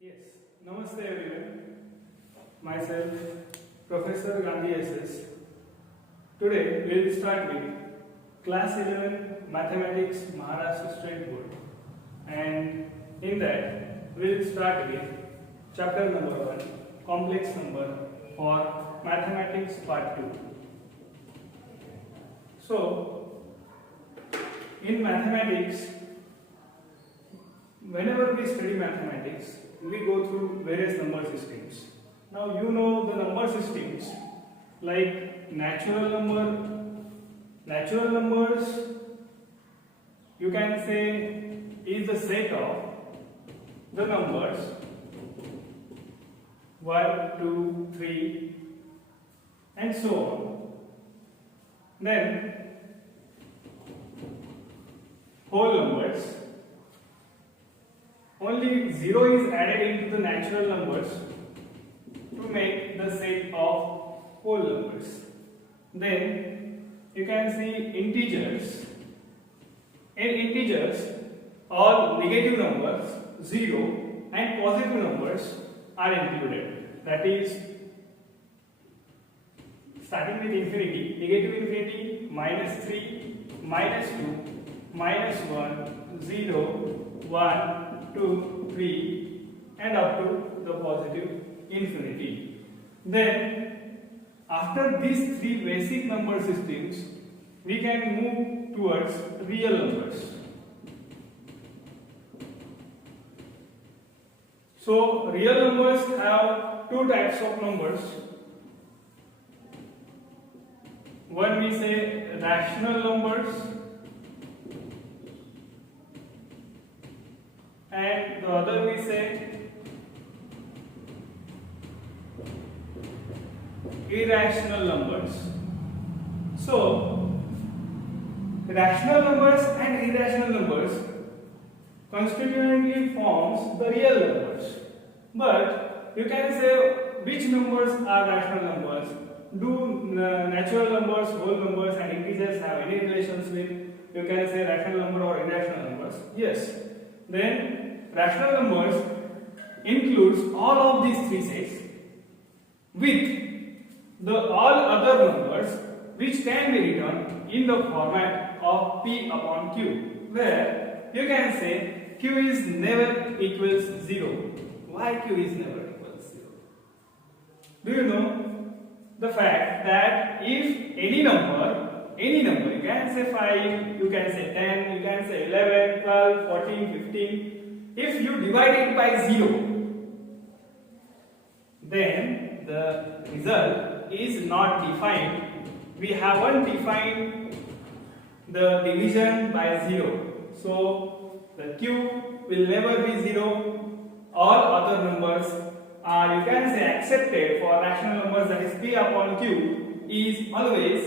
Yes, Namaste everyone. Myself, Professor Gandhi SS. Today we will start with Class 11 Mathematics Maharashtra State Board, and in that we will start with Chapter number 1, Complex Number for Mathematics Part 2. So, in mathematics, whenever we study mathematics, we go through various number systems. Now you know the number systems like natural numbers you can say is the set of the numbers 1, 2, 3 and so on. Then whole numbers, only 0 is added into the natural numbers to make the set of whole numbers. Then you can see integers. In integers, all negative numbers, 0 and positive numbers are included. That is, starting with infinity, negative infinity, -3, -2, -1, 0, 1, 2, 3 and up to the positive infinity. Then after these three basic number systems, we can move towards real numbers. So real numbers have two types of numbers. One we say rational numbers, and the other we say irrational numbers. So rational numbers and irrational numbers constitutively forms the real numbers. But you can say which numbers are rational numbers. Do natural numbers, whole numbers and integers have any relations with, you can say, rational number or irrational numbers? Yes. Then rational numbers includes all of these three sets with the all other numbers which can be written in the format of P upon Q, where you can say Q is never equals 0. Why Q is never equals 0? Do you know the fact that if any number, you can say 5, you can say 10, you can say 11, 12, 14, 15, if you divide it by 0, then the result is not defined. We haven't defined the division by 0. So the Q will never be 0. All other numbers are, you can say, accepted for rational numbers, that is P upon Q is always,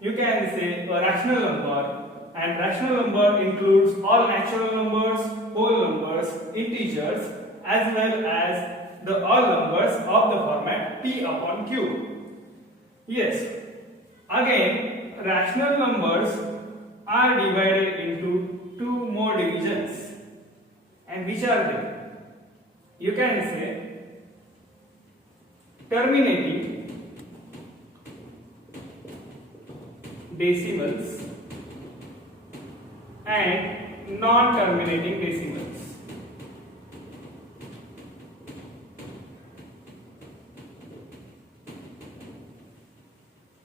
you can say, a rational number, and rational number includes all natural numbers, whole numbers, integers as well as the all numbers of the format P upon Q. Yes, again rational numbers are divided into two more divisions, and which are they? You can say terminating decimals and non-terminating decimals.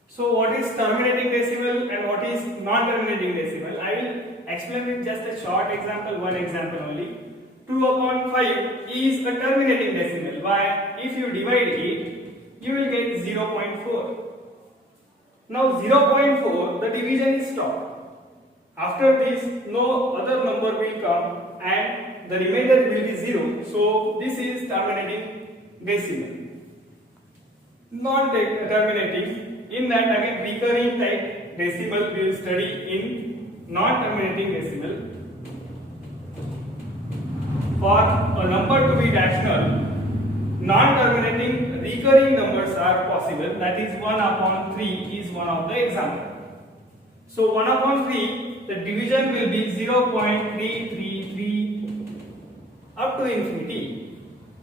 So what is terminating decimal and what is non-terminating decimal? I will explain with just a short example, one example only. 2 upon 5 is a terminating decimal. Why? If you divide it, you will get 0.4. Now 0.4, the division is stopped. After this, no other number will come and the remainder will be 0. So this is terminating decimal. Non-terminating, in that again recurring type decimal we will study in non-terminating decimal. For a number to be rational, non-terminating recurring numbers are possible. That is 1 upon 3 is one of the example. So 1 upon 3, the division will be 0.333 up to infinity.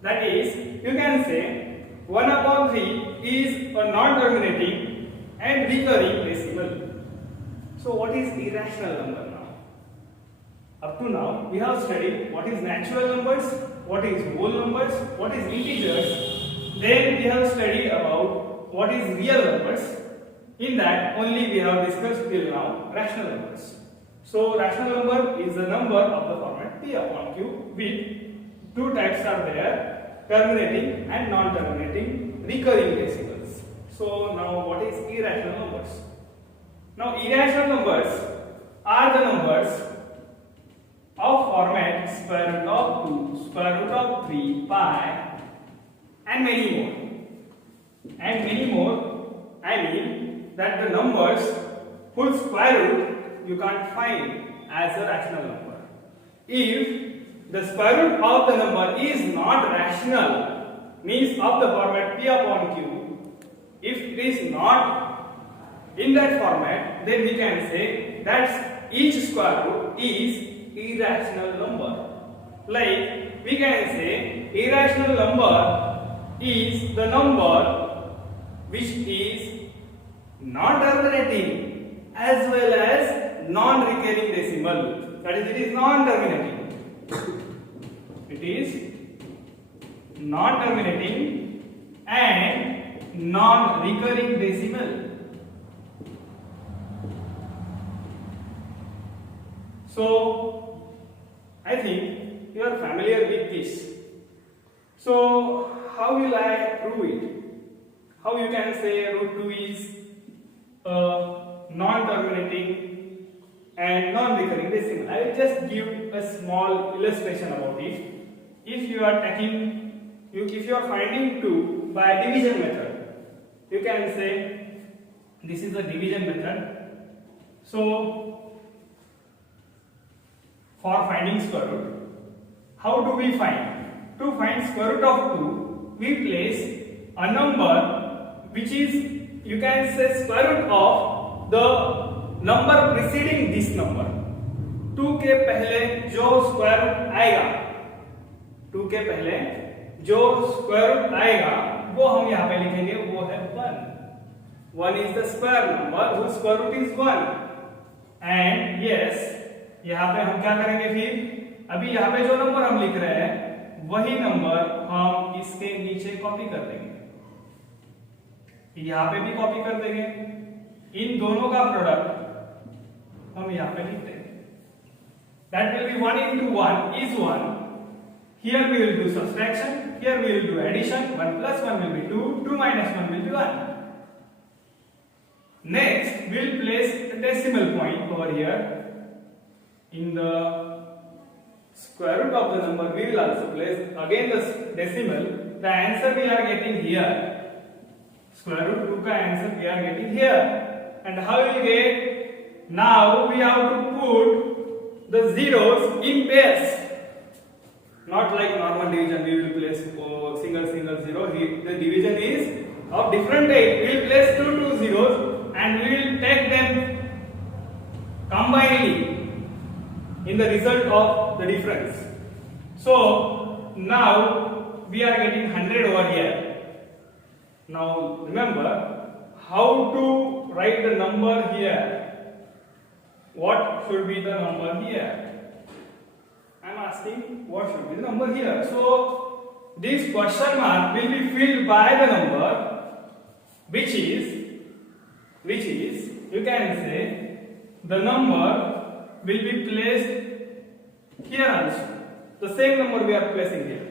That is, you can say 1 upon 3 is a non-terminating and recurring decimal. So what is irrational number now? Up to now, we have studied what is natural numbers, what is whole numbers, what is integers. Then we have studied about what is real numbers. In that, only we have discussed till now rational numbers. So rational number is the number of the format P upon Q with two types are there, terminating and non-terminating recurring decimals. So now what is irrational numbers? Now irrational numbers are the numbers of format square root of 2, square root of 3, pi and many more. And many more, I mean that the numbers whose square root you can't find as a rational number. If the square root of the number is not rational, means of the format P upon Q, if it is not in that format, then we can say that each square root is irrational number. Like we can say irrational number is the number which is non-terminating as well as non-recurring decimal. That is, it is non-terminating. It is non-terminating and non-recurring decimal. So I think you are familiar with this. So how will I prove it? How you can say root 2 is non-terminating and non-recurring decimal? I will just give a small illustration about it. If you are finding 2 by division method, you can say this is the division method. So for finding square root, how do we find? To find square root of 2, we place a number which is, you can say, square root of the number preceding this number. 2 के पहले जो square root आएगा, 2 के पहले जो square root आएगा वो हम यहाँ पे लिखेंगे, वो है 1. 1 is the square number whose square root is 1. And yes, यहाँ पे हम क्या करेंगे फिर? अभी यहाँ पे जो नंबर हम लिख रहे हैं वही नंबर हम इसके नीचे कॉपी कर देंगे, यहाँ पे भी कॉपी कर देंगे. इन दोनों का प्रोडक्ट हम यहाँ पे लिखते हैं. That will be 1 into 1 is 1. Here we will do subtraction, here we will do addition. 1 plus 1 will be 2, 2 minus 1 will be 1. Next, we will place a decimal point over here. In the square root of the number, we will also place again the decimal. The answer we are getting here. Square root 2 ka answer we are getting here. And how we will get? Now we have to put the zeros in pairs. Not like normal division, we will place single zero. Here the division is of different type. We will place two zeros and we will take them combinedly in the result of the difference. So now we are getting 100 over here. Now remember how to write the number here. What should be the number here? I am asking what should be the number here. So this question mark will be filled by the number which is you can say the number will be placed here also. The same number we are placing here.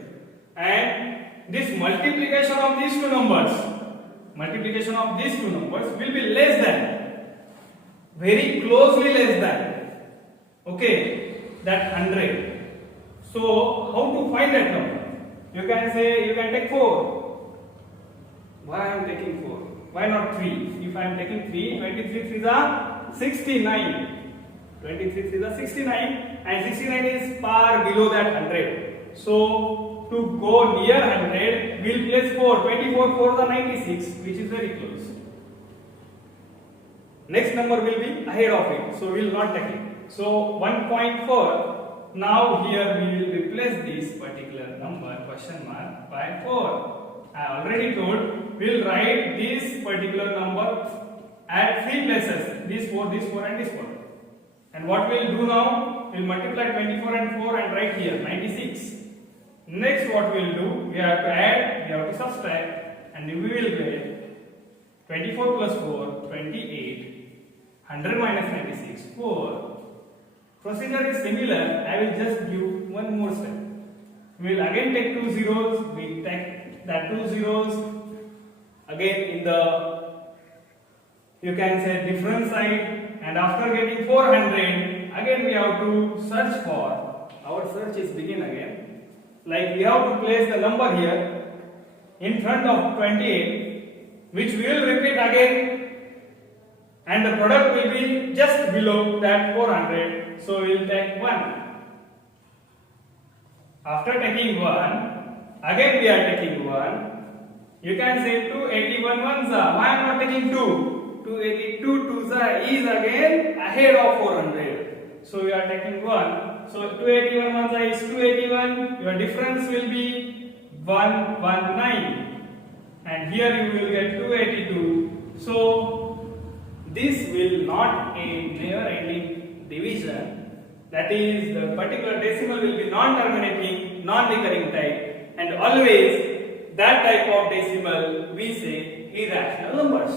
And this multiplication of these two numbers will be less than, very closely less than, okay, that 100. So how to find that number? You can say, you can take 4. Why I am taking 4? Why not 3? If I am taking 3, 23 3s are 69. 23 3s are 69 and 69 is far below that 100. So to go near 100, we will place 4. 24 4s are 96, which is very close. Next number will be ahead of it, so we will not take it. So 1.4. Now here we will replace this particular number, question mark by 4. I already told we'll write this particular number at 3 places, this 4, this 4 and this 4. And what we'll do now, we'll multiply 24 and 4 and write here 96. Next what we'll do, we have to add, we have to subtract, and we will get 24 plus 4, 28, 100 minus 96, 4. Procedure is similar, I will just give one more step. We will again take 2 zeros, we take that 2 zeros again in the, you can say, different side, and after getting 400, again we have to search for, our search is begin again, like we have to place the number here in front of 28, which we will repeat again, and the product will be just below that 400, so we will take 1. After taking 1, again we are taking 1. You can say 281 ones are. Why I am not taking 2? 282 twos are is again ahead of 400. So we are taking 1. So 281 ones are is 281. Your difference will be 119. And here you will get 282. So this will not end never ending division. That is, the particular decimal will be non-terminating, non-recurring type, and always that type of decimal we say irrational numbers.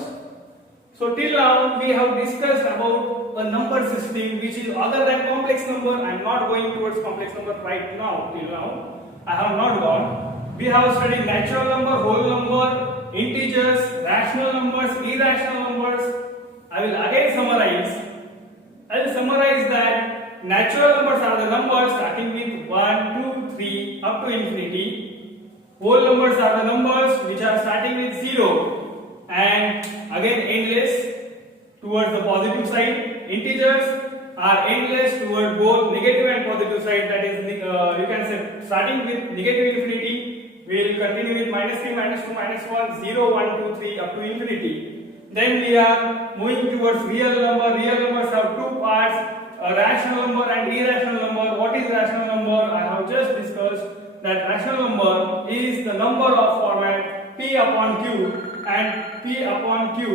So till now we have discussed about a number system which is other than complex number. I am not going towards complex number right now. Till now I have not gone. We have studied natural number, whole number, integers, rational numbers, irrational numbers. I will again summarize. I will summarize that natural numbers are the numbers starting with 1, 2, 3 up to infinity. Whole numbers are the numbers which are starting with 0 and again endless towards the positive side. Integers are endless towards both negative and positive side. That is, you can say starting with negative infinity, we will continue with -3, -2, -1, 0, 1, 2, 3 up to infinity. Then we are moving towards real number. Real numbers have two parts, a rational number and irrational number. What is rational number? I have just discussed that rational number is the number of format P upon Q, and P upon Q,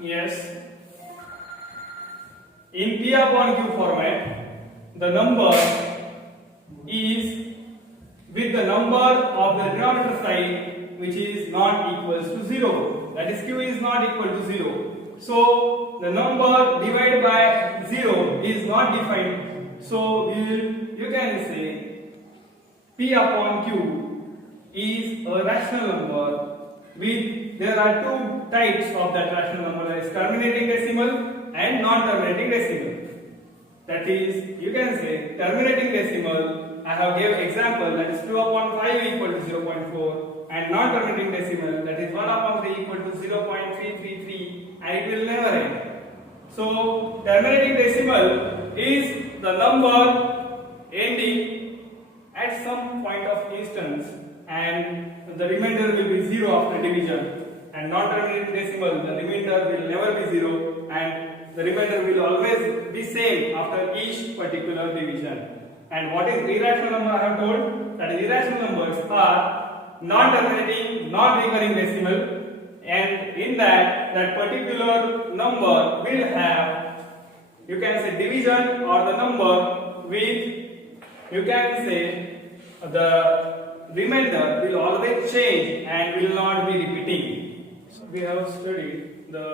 yes, in P upon Q format, the number is with the number of the denominator side which is not equals to 0. That is, Q is not equal to 0. So the number divided by 0 is not defined. So you can say P upon Q is a rational number with, there are two types of that rational number, that is terminating decimal and non-terminating decimal. That is, you can say terminating decimal, I have given example, that is 2 upon 5 equal to 0.4, and non-terminating decimal, that is 1 upon 3 equal to 0.333, and it will never end. So terminating decimal is the number ending at some point of instance, and the remainder will be 0 after division. And non-terminating decimal, the remainder will never be 0, and the remainder will always be same after each particular division. And what is irrational number? I have told that irrational numbers are non-terminating, non-recurring decimal, and in that particular number will have, you can say, division or the number with, you can say, the remainder will always change and will not be repeating. So we have studied the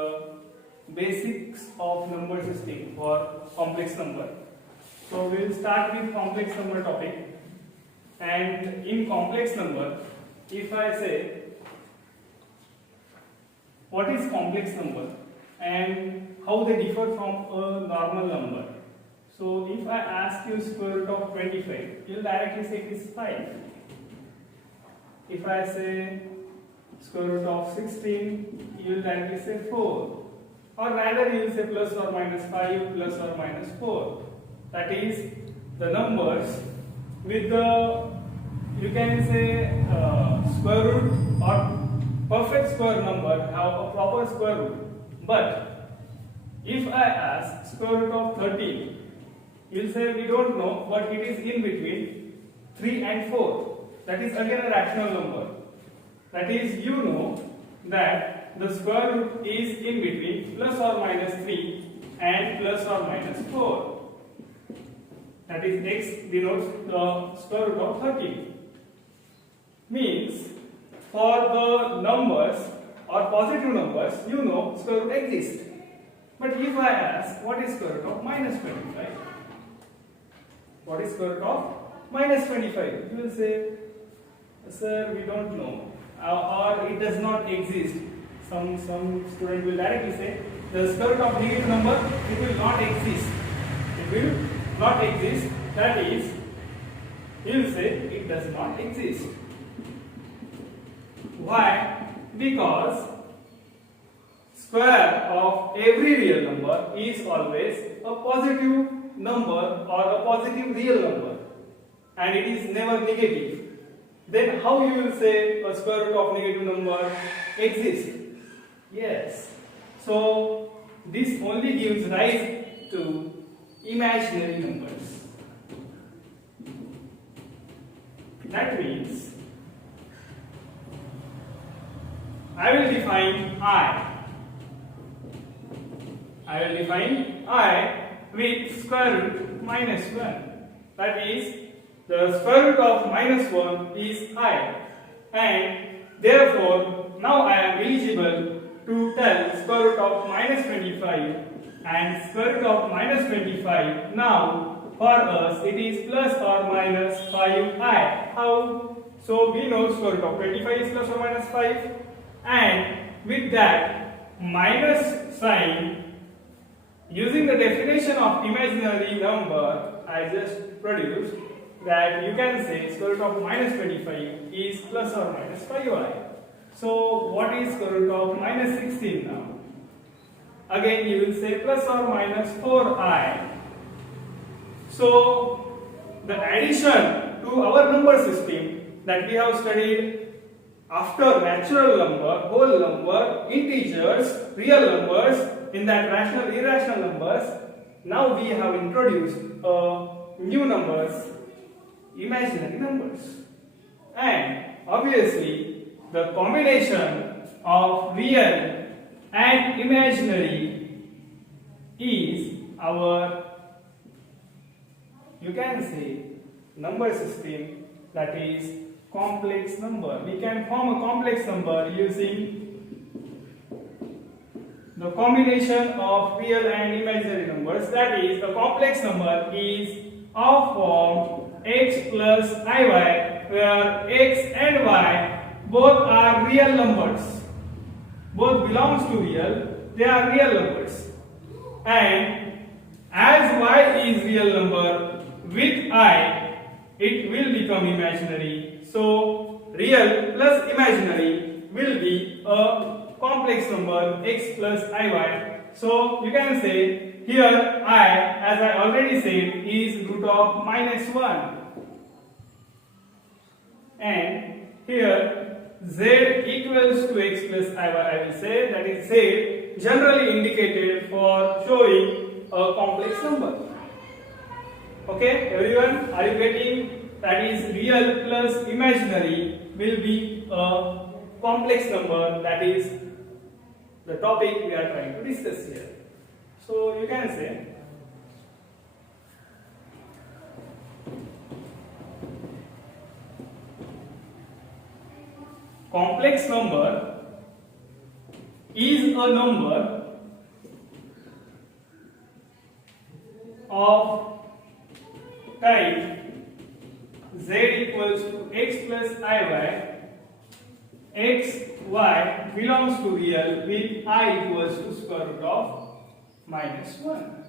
basics of number system for complex number. So we will start with complex number topic. And in complex number, if I say what is complex number and how they differ from a normal number. So if I ask you square root of 25, you will directly say it is 5. If I say square root of 16, you will directly say 4. Or rather you will say plus or minus 5, plus or minus 4. That is, the numbers with the, you can say, square root or perfect square number have a proper square root. But if I ask square root of 13, you will say we don't know, but it is in between 3 and 4. that is again a rational number. That is, you know that the square root is in between plus or minus 3 and plus or minus 4. That is, x denotes the square root of 13. Means for the numbers or positive numbers, you know square root exists. But if I ask what is square root of minus 25, what is square root of minus 25? You will say, sir, we don't know, or it does not exist. Some student will directly say, the square root of negative number, it will not exist. It will not exist. That is, he will say it does not exist. Why? Because square of every real number is always a positive number or a positive real number, and it is never negative. Then how you will say a square root of negative number exists? Yes. So this only gives rise to imaginary numbers. That means I will define I will define I with square root minus 1. That is, the square root of minus 1 is I, and therefore now I am eligible to tell square root of minus 25 and square root of minus 25. Now for us it is plus or minus 5i. How? So we know square root of 25 is plus or minus 5, and with that minus sign, using the definition of imaginary number I just produced, that you can say square root of minus 25 is plus or minus 5i. So what is square root of minus 16 now? Again you will say plus or minus 4i. So the addition to our number system that we have studied after natural number, whole number, integers, real numbers, in that rational, irrational numbers, now we have introduced new numbers, imaginary numbers. And obviously the combination of real and imaginary is our, you can say, number system, that is complex number. We can form a complex number using the combination of real and imaginary numbers. That is, the complex number is of form x plus iy, where x and y both are real numbers. Both belongs to real, they are real numbers. And as y is real number, with I, it will become imaginary. So real plus imaginary will be a complex number x plus iy. So you can say here I, as I already said, is root of minus 1. And here z equals to x plus iy, I will say, that is z generally indicated for showing a complex number. Okay, everyone, are you getting? That is, real plus imaginary will be a complex number. That is the topic we are trying to discuss here. So you can say complex number is a number of type z equals to x plus iy, x, y belongs to real with I equals to square root of minus 1.